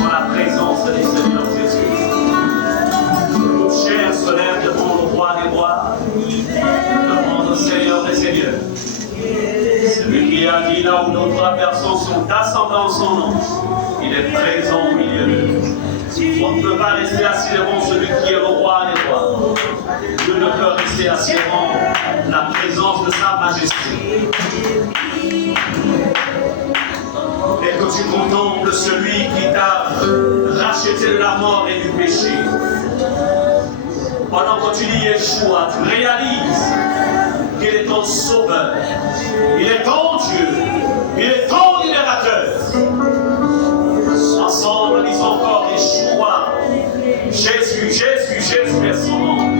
devant la présence du Seigneur Jésus. Nos chairs se lèvent devant le roi des rois, devant le Seigneur des seigneurs. Celui qui a dit là où d'autres personnes sont assemblées en son nom, il est présent au milieu d'eux. On ne peut pas rester assis devant celui qui est le roi des rois. Dieu ne peut rester assis devant la présence de sa majesté. Et que tu contemples celui qui t'a racheté de la mort et du péché. Pendant que tu dis Yeshua, tu réalises qu'il est ton sauveur, il est ton Dieu, il est ton libérateur. Ensemble, disons encore Yeshua, Jésus, Jésus, Jésus est son nom.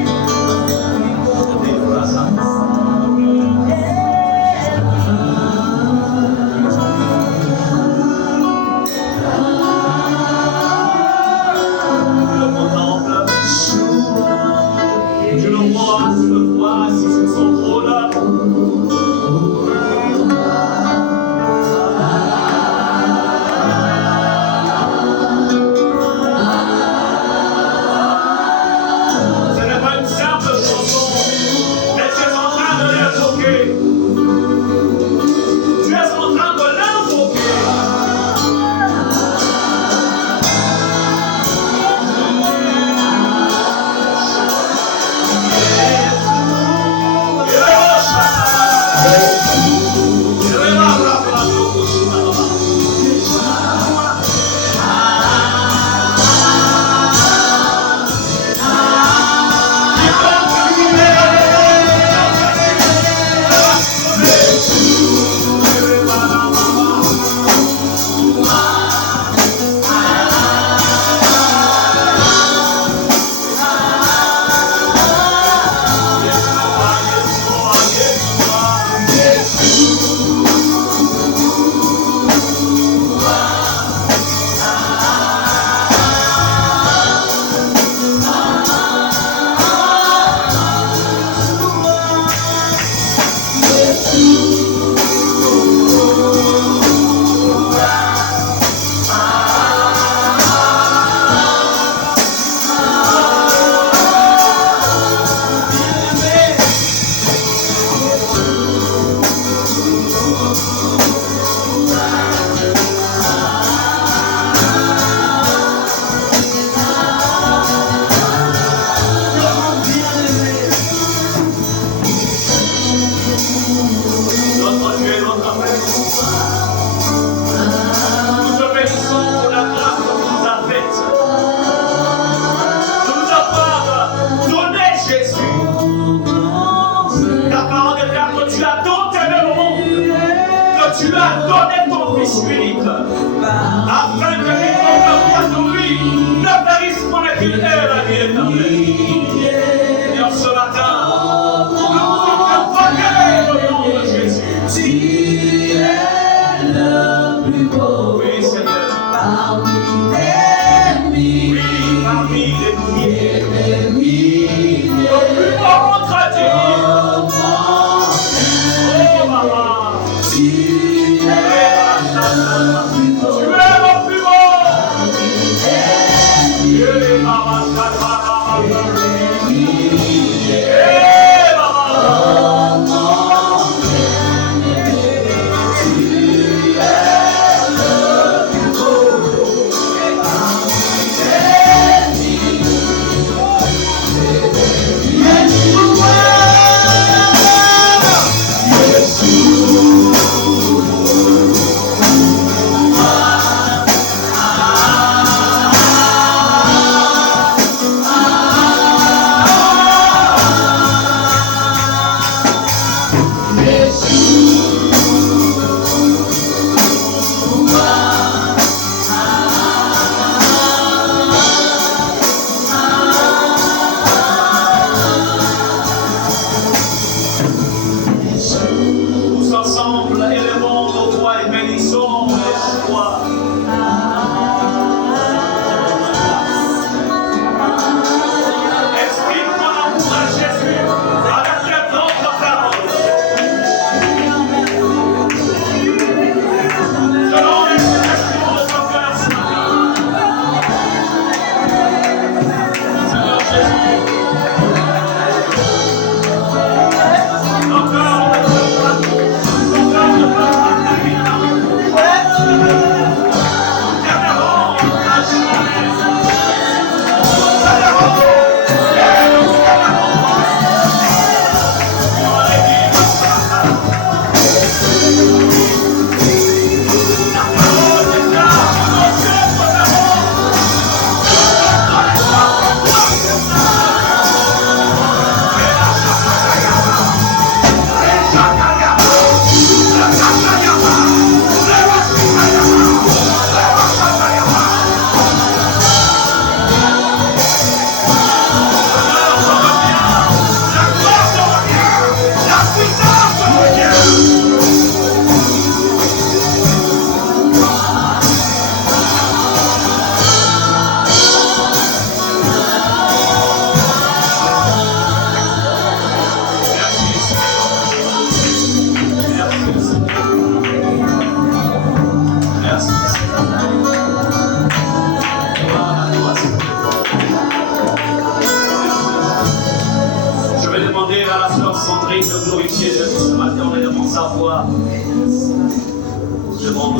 Tu es le plus beau.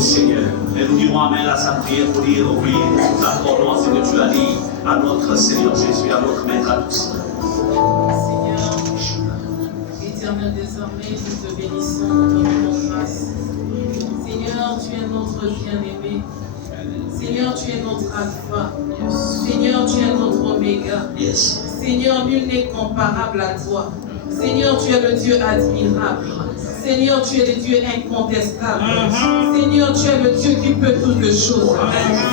nous, Seigneur. Et nous dirons Amen à sa prière pour dire oui, nous accordons ce que tu as dit à notre Seigneur Jésus, à notre Maître à tous. Seigneur, éternel désormais, nous te bénissons, nous te rendons grâce. Seigneur, tu es notre bien-aimé. Seigneur, tu es notre alpha. Seigneur, tu es notre oméga. Yes. Seigneur, nul n'est comparable à toi. Seigneur, tu es le Dieu admirable. Seigneur, tu es le Dieu incontestable. Seigneur, tu es le Dieu qui peut toutes choses.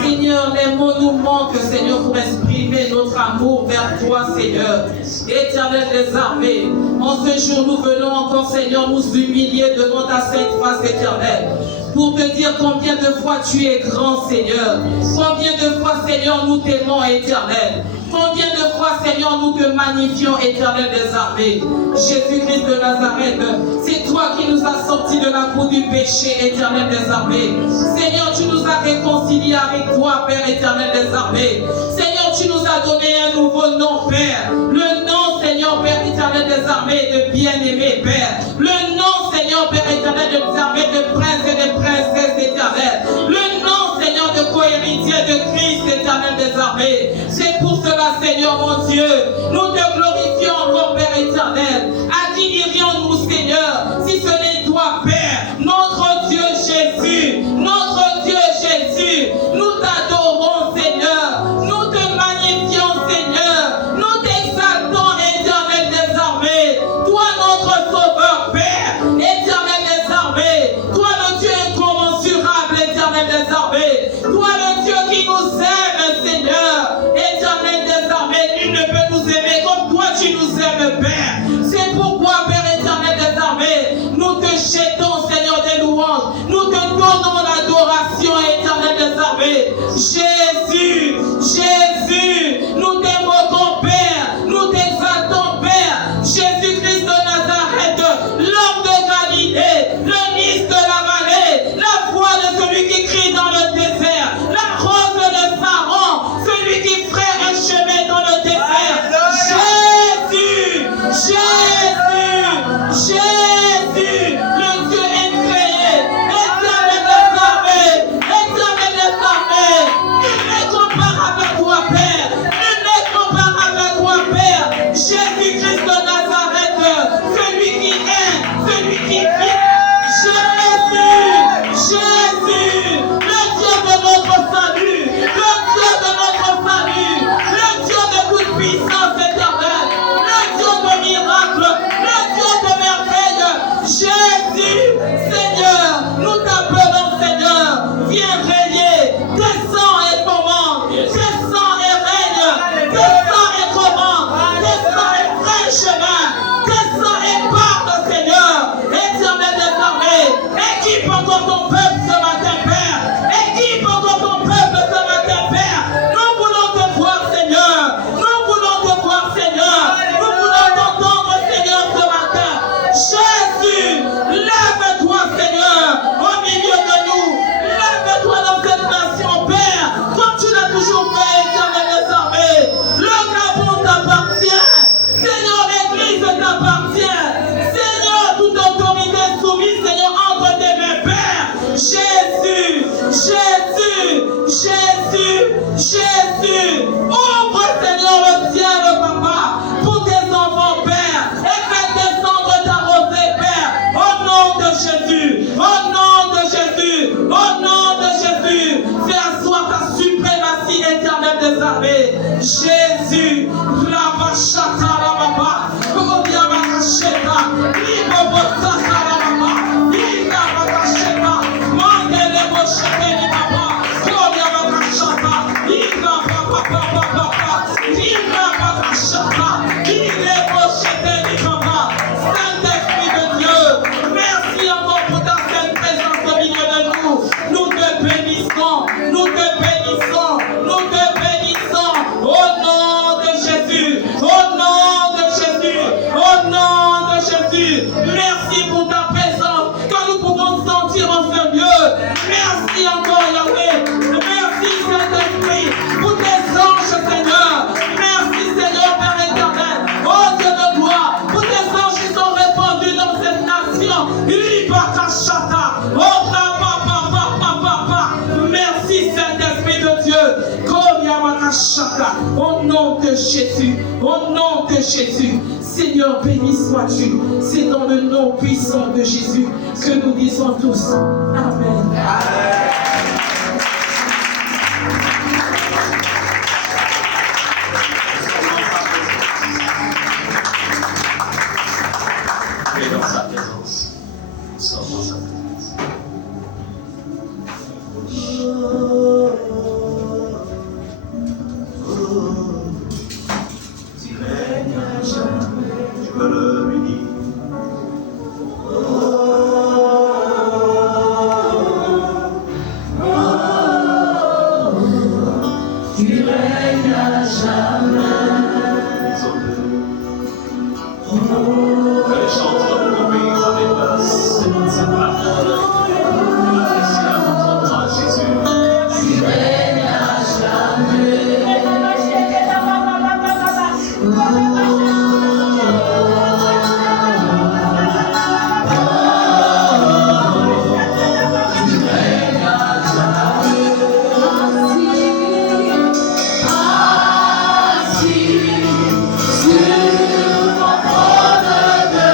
Seigneur, les mots nous manquent, Seigneur, pour exprimer notre amour vers toi, Seigneur. Éternel des armées, en ce jour, nous venons encore, Seigneur, nous humilier devant ta sainte face éternelle. Pour te dire combien de fois tu es grand, Seigneur. Combien de fois, Seigneur, nous t'aimons, éternel. Combien de fois, Seigneur, nous te magnifions, éternel des armées. Jésus-Christ de Nazareth, c'est toi qui nous as sortis de la boue du péché, éternel des armées. Seigneur, tu nous as réconciliés avec toi, Père éternel des armées. Seigneur, tu nous as donné un nouveau nom, Père. Le nom, Seigneur, Père éternel des armées, de bien-aimé, Père. Le nom, Seigneur, Père éternel des armées, de prince et de princesse éternelle. Le nom, Seigneur, de co-héritier de Christ, éternel des armées. C'est pour cela, Seigneur, mon Dieu, nous te glorifions encore, Père éternel. À qui irions-nous, Seigneur, si ce n'est toi, Père, notre Dieu Jésus, notre Dieu Jésus. Nous t'adorons, Seigneur. Nous te magnifions, Seigneur. Nous t'exaltons, éternel des armées. Toi, notre sauveur, Père, éternel des armées. Toi, le Dieu incommensurable, éternel des armées. Toi, le Dieu qui nous aime, Seigneur, éternel des armées. Nul ne peut nous aimer comme toi, tu nous aimes, Père. C'est pourquoi, Père éternel des armées, nous te jetons, Seigneur, des louanges. Nous te donnons l'adoration, éternel des armées. Jésus, Jésus, nous t'évoquons, Père. Nous t'exaltons, Père. Jésus-Christ de Nazareth, l'homme de Galilée, le lys de la vallée, la voix de celui qui crie dans le désert, la rose de Saron, celui qui ferait un chemin dans le désert. Jésus, Jésus, Jésus, le Dieu incréé, éternel des armées, éternel des armées. Nul n'est comparable à toi, Père. Nul n'est comparable à toi, Père. Jésus-Christ de Nazareth, celui qui est, celui qui vit. Jésus, Jésus, le Dieu de notre salut, le Dieu de notre salut, le Dieu de toute puissance éternelle, le Dieu de miracles, le Dieu de merveilles. Jésus, Seigneur, nous t'appelons, Seigneur, viens régner, descends et commande, descends et règne, descends et commande, descends et fais chemin, descends et parle, Seigneur, éternel des armées. Équipe encore ton peuple ce matin, Père. Équipe encore ton peuple ce matin, Père. Nous voulons te voir, Seigneur. Nous voulons te voir, Seigneur. Nous voulons t'entendre, Seigneur, ce matin. Jésus, lève-toi, Seigneur, au milieu de nous. Lève-toi dans cette nation, Père, comme tu l'as toujours fait, éternel des armées. Le Gabon t'appartient. Seigneur, l'Église t'appartient. Seigneur, toute autorité soumise, Seigneur, entre tes mains, Père. Jésus, Jésus, Jésus, Jésus. Ouvre, Seigneur, le ciel, Papa, pour tes enfants, Père, et fais descendre ta rosée, Père, au nom de Jésus, au nom de Jésus, au nom de Jésus. Fais asseoir ta suprématie éternelle des armées. Jésus, la bachata, la baba, combien va cacheta, libre botata, la baba, il n'a pas cacheta, manque les bochete, les baba, combien va cacheta, il n'a pas papa, il n'a pas cacheta, il est bochete, les baba. Saint-Esprit de Dieu, merci encore pour ta sainte présence au milieu de nous. Nous te bénissons, nous te bénissons, nous te bénissons au nom de Jésus, au nom de Jésus, au nom de Jésus. Merci pour ta présence que nous pouvons sentir en ce lieu. Merci encore, Yahweh. Merci, Saint-Esprit, pour tes anges, Seigneur. Merci, Seigneur, Père éternel. Oh Dieu de gloire, pour tes anges qui sont répandus dans cette nation. Libakashata. Oh, papa, papa, papa. Au nom de Jésus, au nom de Jésus. Seigneur, béni sois-tu. C'est dans le nom puissant de Jésus que nous disons tous. Amen. Et dans sa présence, nous sommes dans sa présence. Tu règnes à jamais, tu veux le lui dire. Tu règnes à jamais. Que les chanteurs de l'obéissent en déplace cette parole. Ici à notre endroit, Jésus. Tu règnes à jamais. Sur mon trône de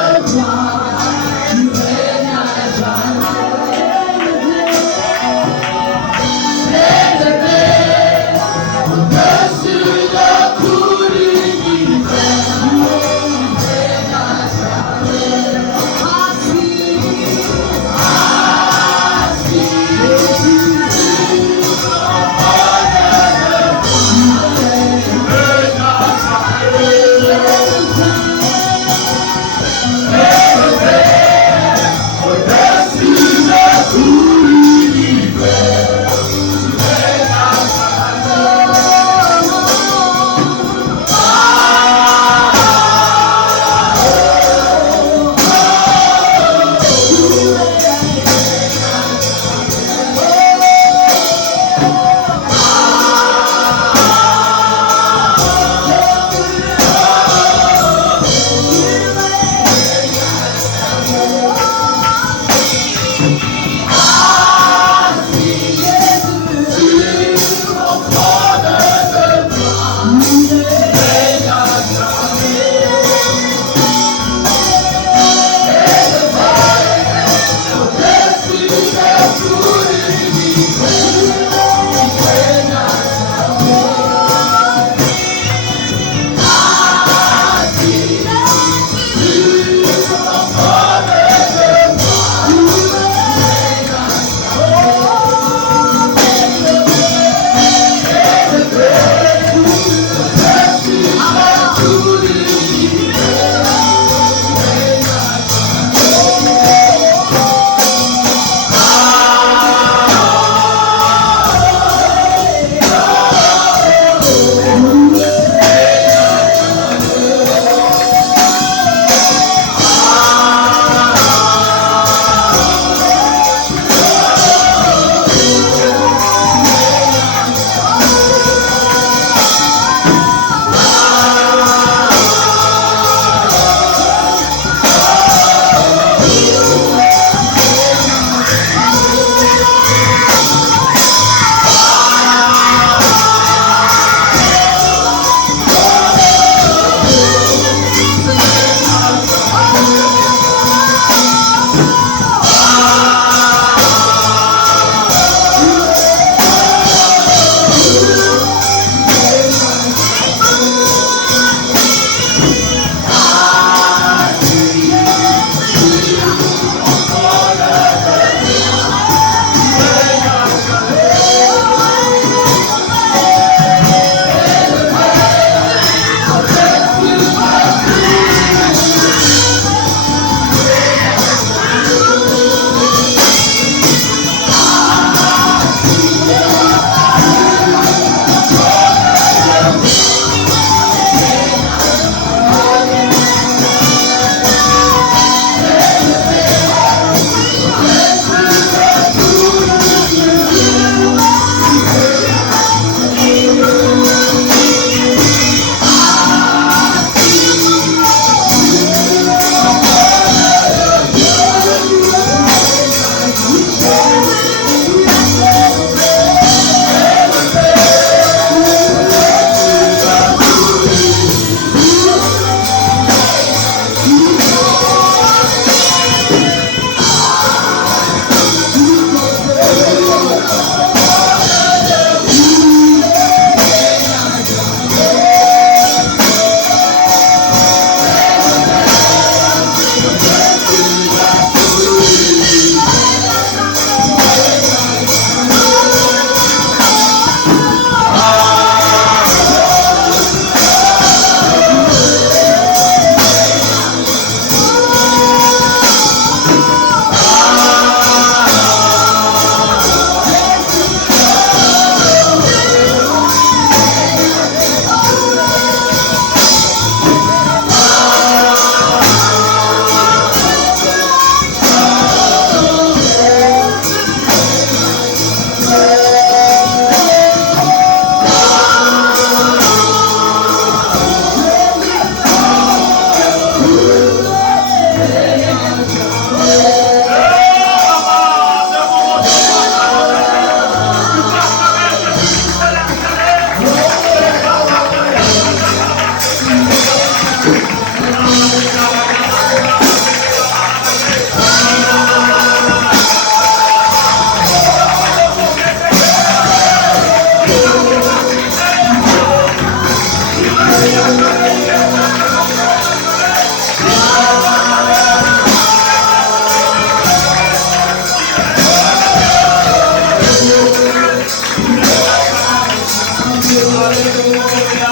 Alléluia.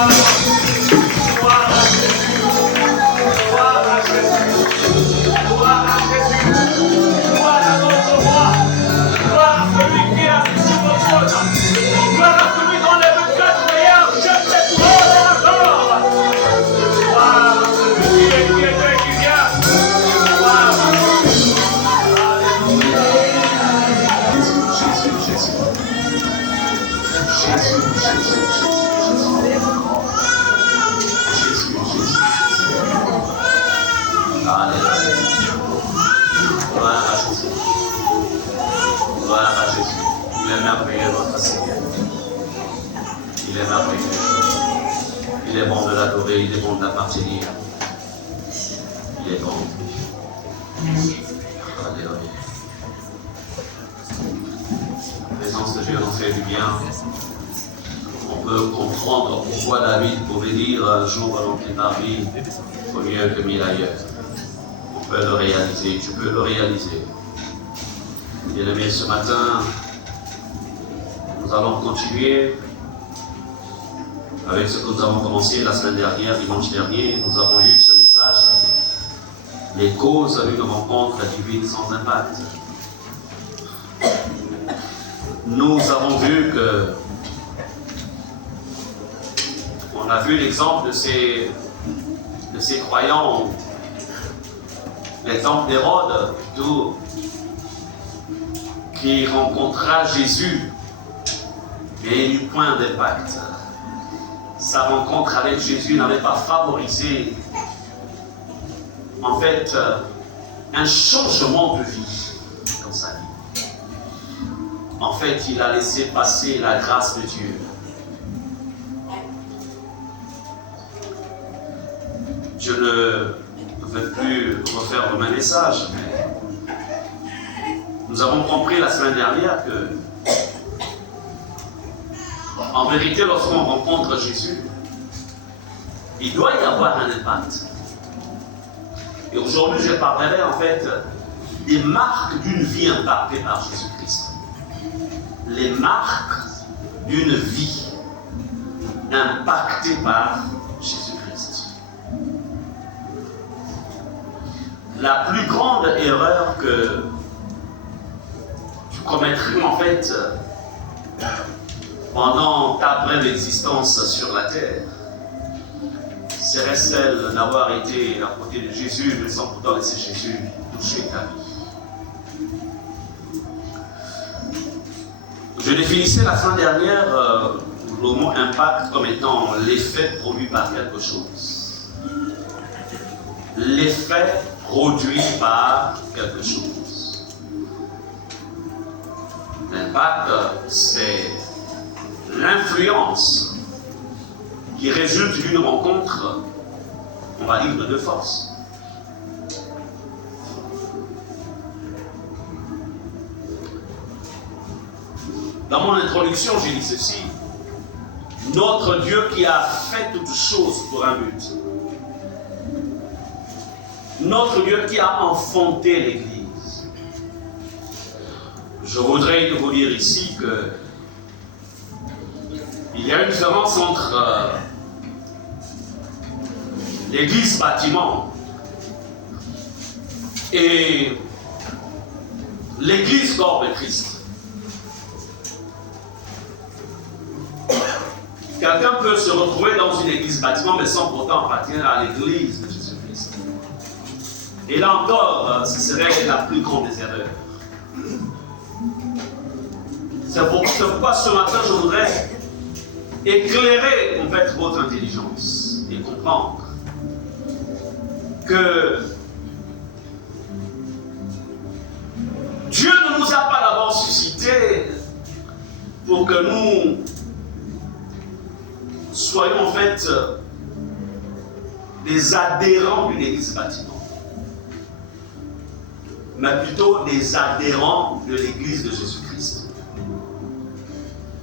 Gloire à Jésus. Gloire à Jésus. Gloire à Jésus. Gloire à notre roi. Gloire à celui qui a sur le trône. Gloire à celui dont les 24 meilleurs jettent les couronnes à la gloire. Gloire à celui qui était et qui vient. Gloire à Jésus. Alléluia. Jésus, Jésus, Jésus. Alléluia. Gloire à Jésus. Gloire à Jésus. Il est merveilleux, notre Seigneur. Il est merveilleux. Il est bon de l'adorer, il est bon de l'appartenir. Il est bon. Alléluia. La présence de Dieu nous fait du bien. On peut comprendre pourquoi David pouvait dire un jour à l'entrée parmi au mieux que 1000 ailleurs. On peut le réaliser, tu peux le réaliser. Bien-aimés, ce matin, nous allons continuer avec ce que nous avons commencé la semaine dernière, dimanche dernier. Nous avons eu ce message, les causes d'une rencontre divine sans impact. Nous avons vu que on a vu l'exemple de ces croyants, l'exemple d'Hérode plutôt, qui rencontra Jésus et il n'eut point d'impact. Sa rencontre avec Jésus n'avait pas favorisé en fait un changement de vie dans sa vie. En fait, il a laissé passer la grâce de Dieu. Je ne vais plus refaire le même message, mais nous avons compris la semaine dernière que, en vérité, lorsqu'on rencontre Jésus, il doit y avoir un impact. Et aujourd'hui, je parlerai en fait des marques d'une vie impactée par Jésus-Christ. Les marques d'une vie impactée par Jésus-Christ. La plus grande erreur que tu commettrais en fait pendant ta brève existence sur la terre serait celle d'avoir été à côté de Jésus, mais sans pourtant laisser Jésus toucher ta vie. Je définissais la semaine dernière le mot impact comme étant l'effet produit par quelque chose. L'effet produit par quelque chose. L'impact, c'est l'influence qui résulte d'une rencontre, on va dire, de deux forces. Dans mon introduction, j'ai dit ceci. Notre Dieu qui a fait toutes choses pour un but. Notre Dieu qui a enfanté l'Église. Je voudrais vous dire ici que il y a une différence entre l'Église bâtiment et l'Église corps de Christ. Quelqu'un peut se retrouver dans une église bâtiment, mais sans pourtant appartenir à l'église de Jésus-Christ. Et là encore, ce serait la plus grande des erreurs. C'est pourquoi ce matin, je voudrais éclairer en fait votre intelligence et comprendre que Dieu ne nous a pas d'abord suscités pour que nous soyons en fait des adhérents d'une église bâtiment, mais plutôt des adhérents de l'église de Jésus-Christ,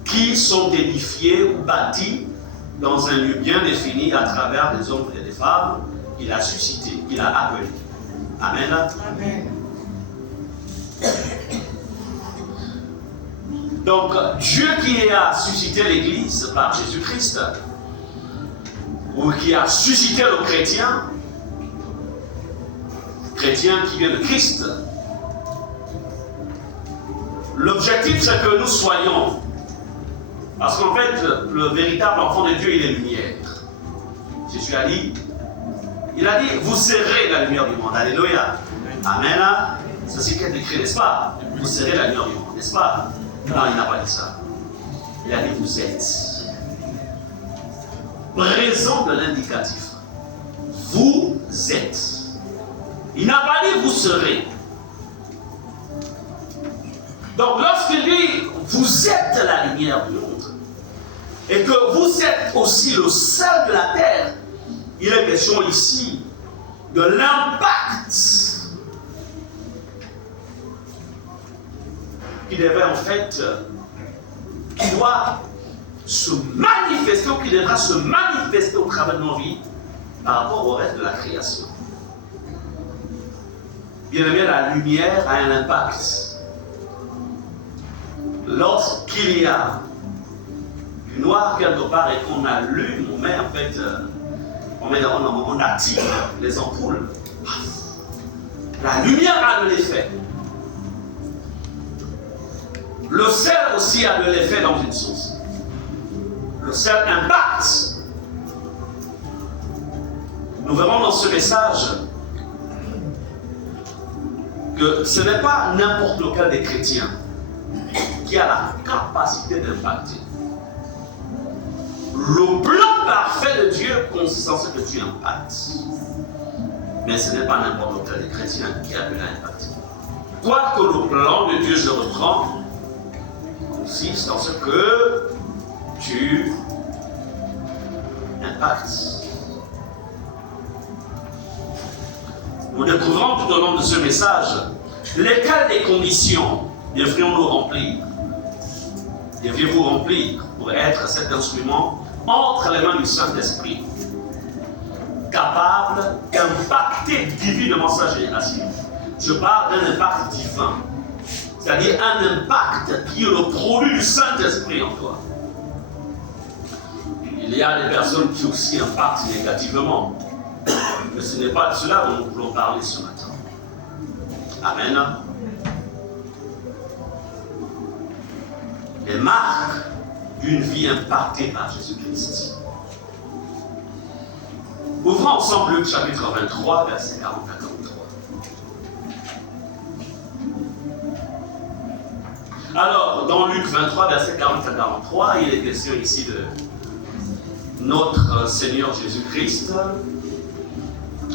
qui sont édifiés ou bâtis dans un lieu bien défini à travers des hommes et des femmes qu'il a suscités, qu'il a appelés. Amen. Amen. Donc, Dieu qui a suscité l'Église par Jésus-Christ, ou qui a suscité le chrétien qui vient de Christ, l'objectif c'est que nous soyons, parce qu'en fait, le véritable enfant de Dieu, il est lumière. Jésus a dit, vous serez la lumière du monde. Alléluia. Amen. C'est ce qui est écrit, n'est-ce pas? Vous serez la lumière du monde, n'est-ce pas? Non, il n'a pas dit ça. Il a dit, vous êtes. Présent de l'indicatif. Vous êtes. Il n'a pas dit, vous serez. Donc, lorsqu'il dit, vous êtes la lumière du monde, et que vous êtes aussi le sel de la terre, il est question ici de l'impact qui devait en fait, qui doit se manifester, ou qui devra se manifester au travers de nos vies par rapport au reste de la création. Bien aimé, la lumière a un impact. Lorsqu'il y a du noir quelque part et qu'on allume, on met en fait, on active les ampoules. La lumière a de l'effet. Le sel aussi a de l'effet dans une sauce. Le sel impacte. Nous verrons dans ce message que ce n'est pas n'importe lequel des chrétiens qui a la capacité d'impacter. Le plan parfait de Dieu consiste en ce que tu impactes. Mais ce n'est pas n'importe lequel des chrétiens qui a pu l'impacter. Quoique le plan de Dieu, je le reprends, consiste en ce que tu impactes. Nous découvrons tout au long de ce message lesquelles des conditions devrions-nous remplir. Deviez-vous remplir pour être cet instrument entre les mains du Saint-Esprit, capable d'impacter divinement sa génération. Je parle d'un impact divin, c'est-à-dire un impact qui est le produit du Saint-Esprit en toi. Il y a des personnes qui aussi impactent négativement, mais ce n'est pas de cela dont nous voulons parler ce matin. Amen. Les marques d'une vie impactée par Jésus-Christ. Ouvrons ensemble Luc chapitre 23, verset 40 à 43. Alors, dans Luc 23, verset 40 à 43, il est question ici de notre Seigneur Jésus-Christ.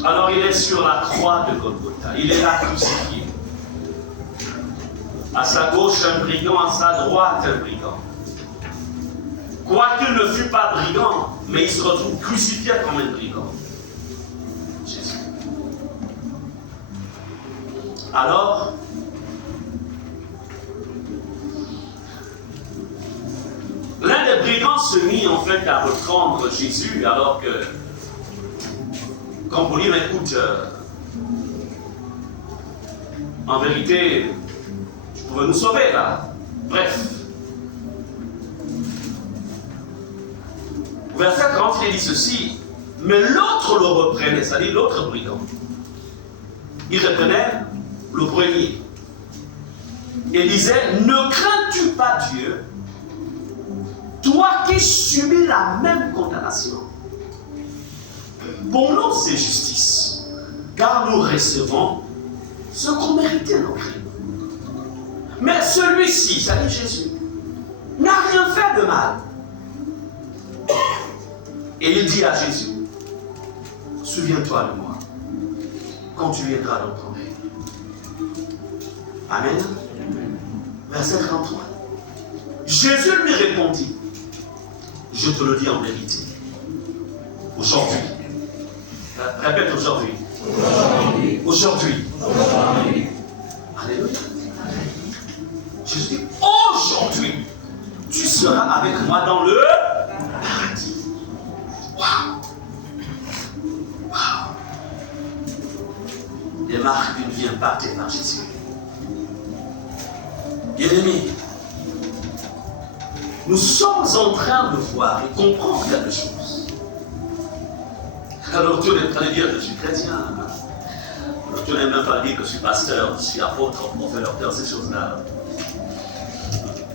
Alors, il est sur la croix de Golgotha. Il est là crucifié. À sa gauche, un brigand, à sa droite, un brigand. Quoiqu'il ne fût pas brigand, mais il se retrouve crucifié comme un brigand. Jésus. Alors, l'un des brigands se mit en fait à reprendre Jésus, alors que, quand vous dites, écoute, en vérité, tu pouvais nous sauver là. Bref. Verset 30, il dit ceci, mais l'autre le reprenait, c'est-à-dire l'autre brigand. Il reprenait le premier et disait, ne crains-tu pas Dieu, toi qui subis la même condamnation? Pour nous, c'est justice, car nous recevons ce qu'on méritait nos crimes. Mais celui-ci, c'est-à-dire Jésus, n'a rien fait de mal. Et il dit à Jésus, souviens-toi de moi quand tu viendras dans ton règne. Amen. Verset 33. Jésus lui répondit, je te le dis en vérité, aujourd'hui, répète aujourd'hui, aujourd'hui, alléluia. Jésus dit, aujourd'hui, tu seras avec moi dans le paradis. Waouh! Waouh! Les marques d'une vie impactée par Jésus. Bien-aimé, nous sommes en train de voir et comprendre quelque chose. Alors tu es en train de dire que je suis chrétien. Alors tu n'es même pas dire que je suis pasteur, je suis apôtre, prophète, auteur, ces choses-là.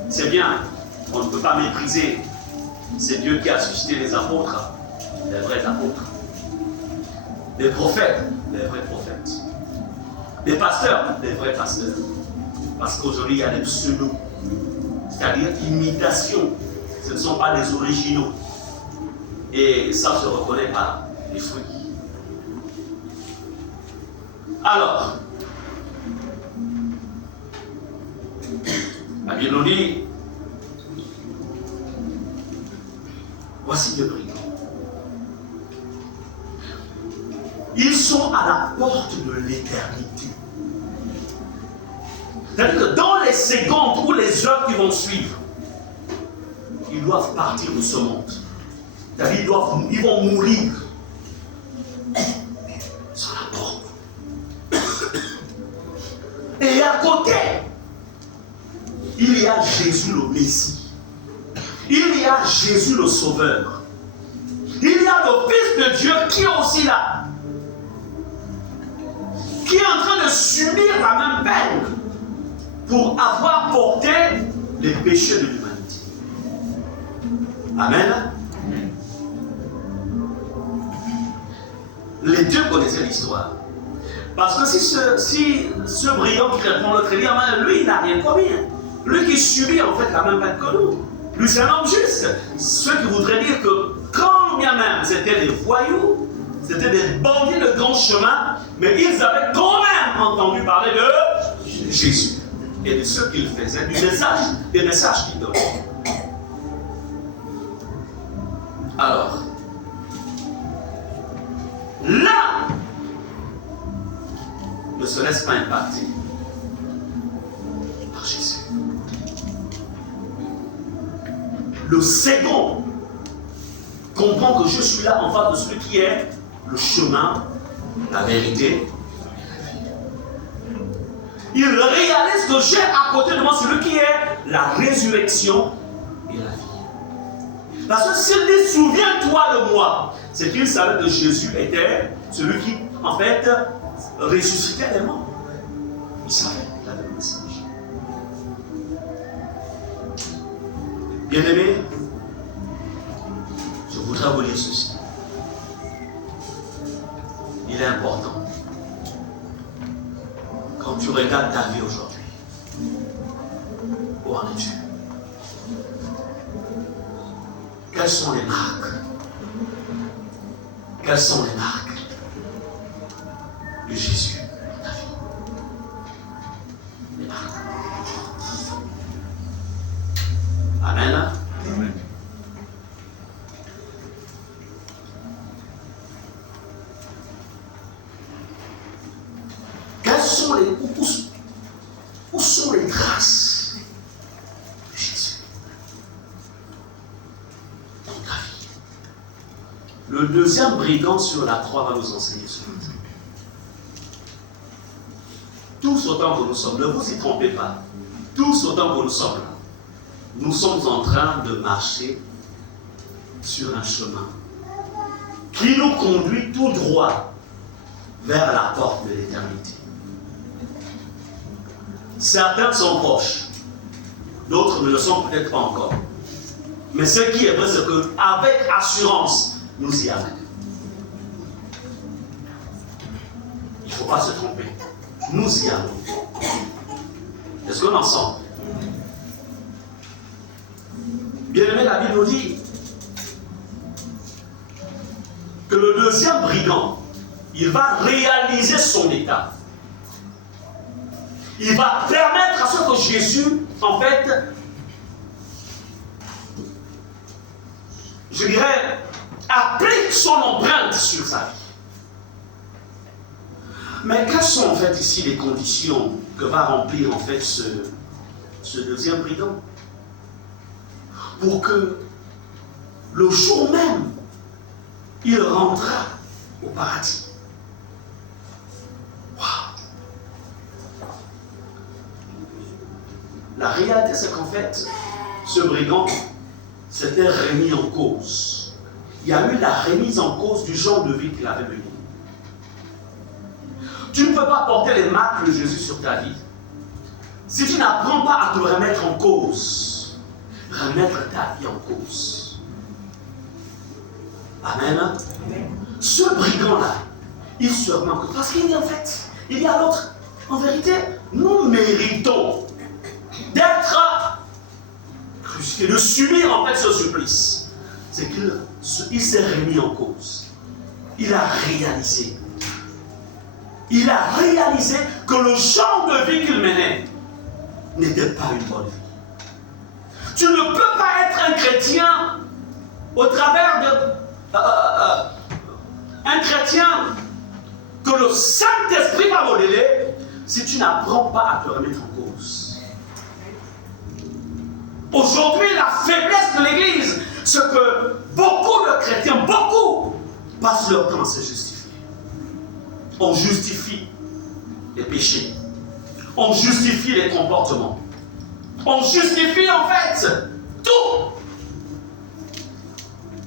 C'est bien, on ne peut pas mépriser. C'est Dieu qui a suscité les apôtres, les vrais apôtres. Les prophètes, les vrais prophètes. Les pasteurs, les vrais pasteurs. Parce qu'aujourd'hui, il y a des pseudos, c'est-à-dire imitations. Ce ne sont pas les originaux. Et ça se reconnaît par les fruits. Alors, la Bible nous dit, voici deux brigands. Ils sont à la porte de l'éternité. C'est-à-dire que dans les secondes ou les heures qui vont suivre, ils doivent partir de ce monde. C'est-à-dire ils vont mourir sur la porte. Et à côté, il y a Jésus le Messie. Il y a Jésus le Sauveur. Il y a le Fils de Dieu qui est aussi là. Qui est en train de subir la même peine pour avoir porté les péchés de l'humanité. Amen. Les deux connaissaient l'histoire. Parce que si ce brigand qui répond l'autre, lui, il n'a rien commis. Lui qui subit en fait la même peine que nous. Lui, c'est un homme juste. Ce qui voudrait dire que quand bien même c'était des voyous, c'était des bandits de grand chemin, mais ils avaient quand même entendu parler de Jésus et de ce qu'il faisait, des messages qu'il donnait. Alors, là, ne se laisse pas impacter par Jésus. Le second comprend que je suis là en face de celui qui est le chemin, la vérité. Il réalise que j'ai à côté de moi celui qui est la résurrection et la vie. Parce que s'il dit souviens-toi de moi, c'est qu'il savait que Jésus était celui qui, en fait, ressuscitait les morts. Il savait qu'il avait le message. Bien-aimés, je voudrais vous dire ceci. Il est important. Quand tu regardes ta vie aujourd'hui, où en es-tu? Quelles sont les marques? Quelles sont les marques de Jésus dans ta vie? Les marques. Amen. Amen. Où sont les grâces de Jésus dans ta vie? Le deuxième brigand sur la croix va nous enseigner ce matin. Tous autant que nous sommes, ne vous y trompez pas, tous autant que nous sommes là, nous sommes en train de marcher sur un chemin qui nous conduit tout droit vers la porte de l'éternité. Certains sont proches, d'autres ne le sont peut-être pas encore. Mais ce qui est vrai, c'est qu'avec assurance, nous y allons. Il ne faut pas se tromper. Nous y allons. Est-ce qu'on est ensemble? Bien-aimé, la Bible nous dit que le deuxième brigand, il va réaliser son état. Il va permettre à ce que Jésus, en fait, je dirais, applique son empreinte sur sa vie. Mais quelles sont en fait ici les conditions que va remplir en fait ce deuxième brigand? Pour que le jour même, il rentrera au paradis. Wow. La réalité, c'est qu'en fait, ce brigand, s'était remis en cause. Il y a eu la remise en cause du genre de vie qu'il avait mené. Tu ne peux pas porter les marques de Jésus sur ta vie si tu n'apprends pas à te remettre en cause. Remettre ta vie en cause. Amen. Ce brigand-là, il se remet en cause. Parce qu'il y a en fait, il y a l'autre. En vérité, nous méritons d'être crucifiés, de subir en fait ce supplice. C'est qu'il s'est remis en cause. Il a réalisé. Il a réalisé que le genre de vie qu'il menait n'était pas une bonne vie. Tu ne peux pas être un chrétien au travers de... un chrétien que le Saint-Esprit va modeler si tu n'apprends pas à te remettre en cause. Aujourd'hui, la faiblesse de l'Église, c'est que beaucoup de chrétiens, beaucoup, passent leur temps à se justifier. On justifie les péchés. On justifie les comportements. On justifie en fait tout.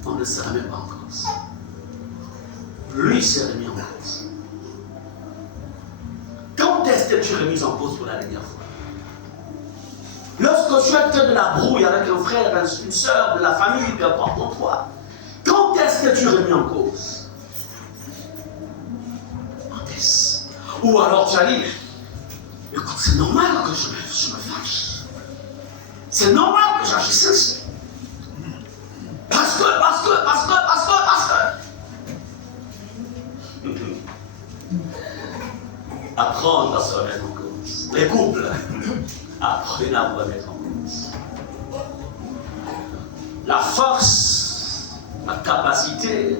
On ne se remet pas en cause. Lui s'est remis en cause. Quand est-ce que tu es remis en cause pour la dernière fois? Lorsque tu étais de la brouille avec un frère, une soeur, de la famille, peu importe en toi, quand est-ce que tu es remis en cause? Quand est-ce? Ou alors tu as dit, écoute, c'est normal que je me fâche. C'est normal que j'agisse ainsi. Parce que. Apprendre à se remettre en cause. Les couples, apprenez à vous remettre en cause. La force, la capacité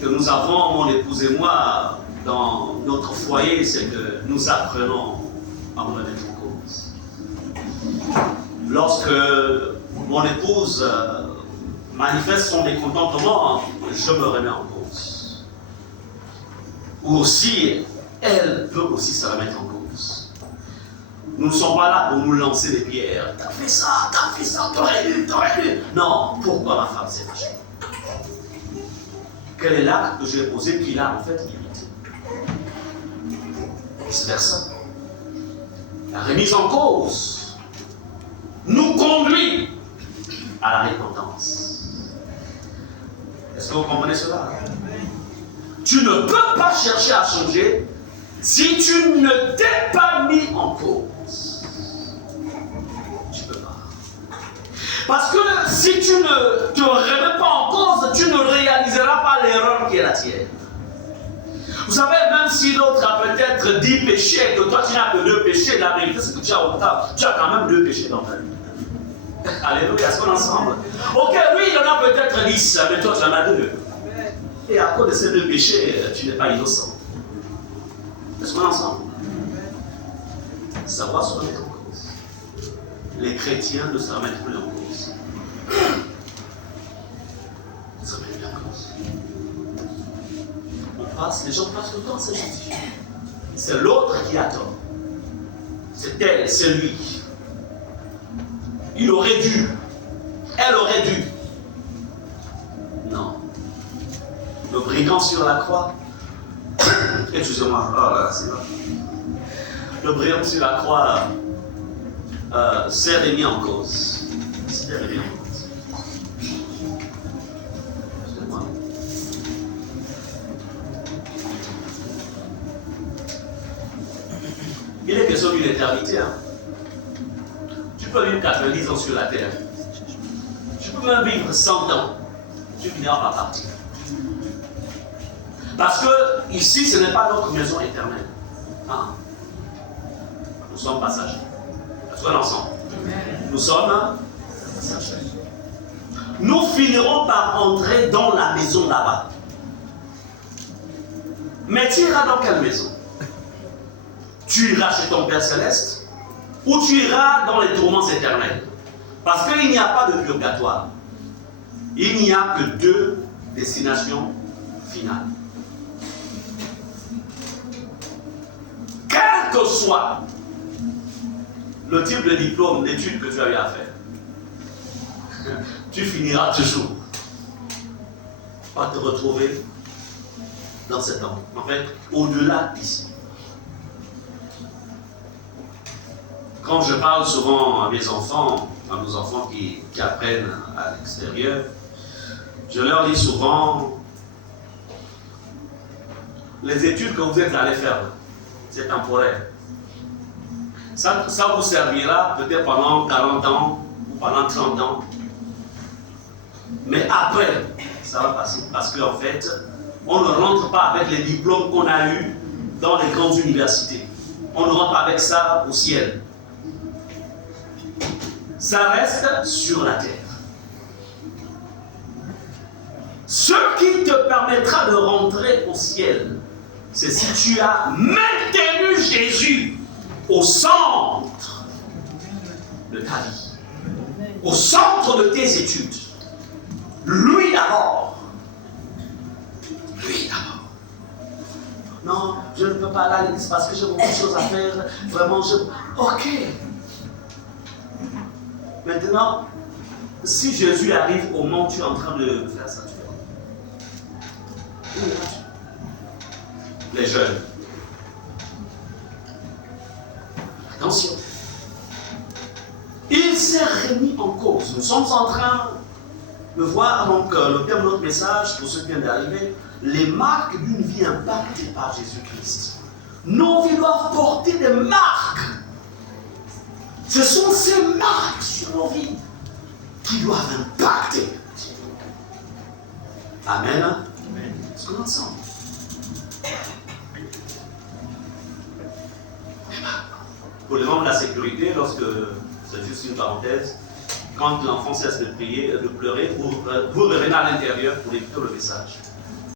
que nous avons, mon épouse et moi, dans notre foyer, c'est que nous apprenons à nous remettre en cause. Lorsque mon épouse manifeste son mécontentement, je me remets en cause. Ou aussi, elle peut aussi se remettre en cause. Nous ne sommes pas là pour nous lancer des pierres. T'as fait ça, t'aurais dû. Non, pourquoi ma femme s'est fâchée? Quel est l'acte que j'ai posé qu'il a en fait irrité? Vice versa. La remise en cause nous conduit à la repentance. Est-ce que vous comprenez cela? Tu ne peux pas chercher à changer si tu ne t'es pas mis en cause. Tu ne peux pas. Parce que si tu ne te remets pas en cause, tu ne réaliseras pas l'erreur qui est la tienne. Vous savez, même si l'autre a peut-être 10 péchés, que toi tu n'as que 2 péchés, la vérité c'est que tu as quand même 2 péchés dans ta vie. Alléluia, est-ce qu'on est ensemble? Ok, lui il en a peut-être 10, mais toi tu en as 2. Et à cause de ces 2 péchés, tu n'es pas innocent. Est-ce qu'on est ensemble? Savoir se remettre en cause. Les chrétiens ne se remettent plus en cause. Ils se remettent plus en cause. Les gens passent le temps à se justifier. C'est l'autre qui a tort. C'est elle, c'est lui. Il aurait dû. Elle aurait dû. Non. Le brigand sur la croix. Excusez-moi, oh là, c'est vrai. Le brigand sur la croix s'est remis en cause. S'est remis en cause. Excusez-moi. Il est question d'une éternité. Hein. Tu peux vivre 90 ans sur la terre. Tu peux même vivre 100 ans. Tu finiras par partir. Parce que ici, ce n'est pas notre maison éternelle. Hein? Nous sommes passagers. Est-ce qu'on est ensemble? Nous sommes passagers. Nous finirons par entrer dans la maison là-bas. Mais tu iras dans quelle maison? Tu iras chez ton Père Céleste ou tu iras dans les tourments éternels? Parce qu'il n'y a pas de purgatoire. Il n'y a que 2 destinations finales. Quel que soit le type de diplôme, d'études que tu as eu à faire, tu finiras toujours par te retrouver dans cet homme. En fait, au-delà d'ici. Quand je parle souvent à mes enfants, à nos enfants qui apprennent à l'extérieur, je leur dis souvent, les études que vous êtes allés faire, c'est temporaire. Ça vous servira peut-être pendant 40 ans ou pendant 30 ans. Mais après, ça va passer. Parce qu'en fait, on ne rentre pas avec les diplômes qu'on a eus dans les grandes universités. On ne rentre pas avec ça au ciel. Ça reste sur la terre. Ce qui te permettra de rentrer au ciel, c'est si tu as maintenu Jésus au centre de ta vie, au centre de tes études. Lui d'abord. Lui d'abord. Non, je ne peux pas aller à l'église parce que j'ai beaucoup de choses à faire. Vraiment, ok. Maintenant, si Jésus arrive au moment où tu es en train de faire ça, tu fais quoi? Les jeunes. Attention. Il s'est remis en cause. Nous sommes en train de voir donc le thème de notre message, pour ceux qui viennent d'arriver, les marques d'une vie impactée par Jésus-Christ. Nos vies doivent porter des marques. Ce sont ces marques sur nos vies qui doivent impacter. Amen. Amen. Est-ce qu'on ensemble? Pour les membres de la sécurité, lorsque, c'est juste une parenthèse, quand l'enfant cesse de prier, de pleurer, vous revenez à l'intérieur pour écouter le message.